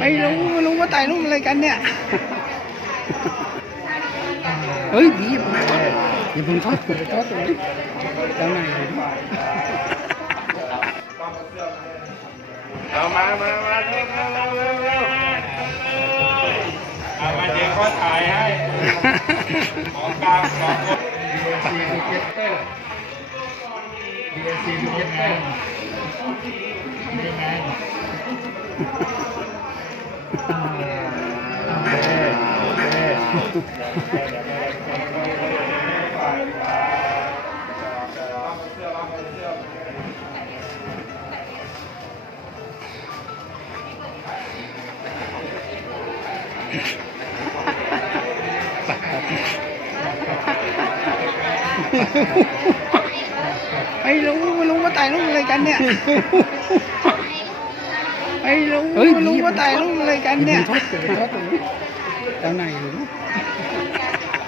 ไ่รู้ไม่รู้ว่าตายรู้อะไรกันเนี่ย เฮ้ยดีมากอย่าพิ่งทอดทอดเลยทำไมมามา มาเร็วเร็วเร็วเอามาเดี๋ยวเขาถ่ายให้ของกลางของ DC 17 DC 17ไอ้ลุงมันลุงมาไต่ลุงอะไรกันเนี่ยไอ้ลุงมันลุงมาไต่ลุงอะไรกันเนี่ย tao này nữa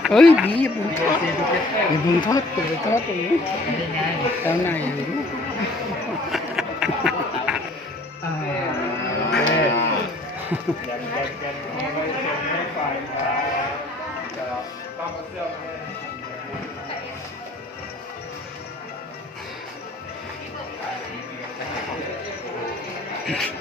ơi bị bùng thoát bị bùng thoát tự thoát rồi ừ, tao này nữa Thank you.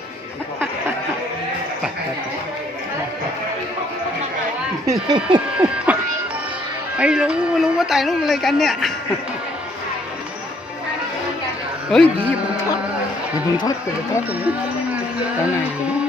ไม่รู้ไม่รู้ว่าตายรู้อะไรกันเนี่ย เฮ้ยดีผมทอดผมทอดผมทอดตรงนี้ตอนไหน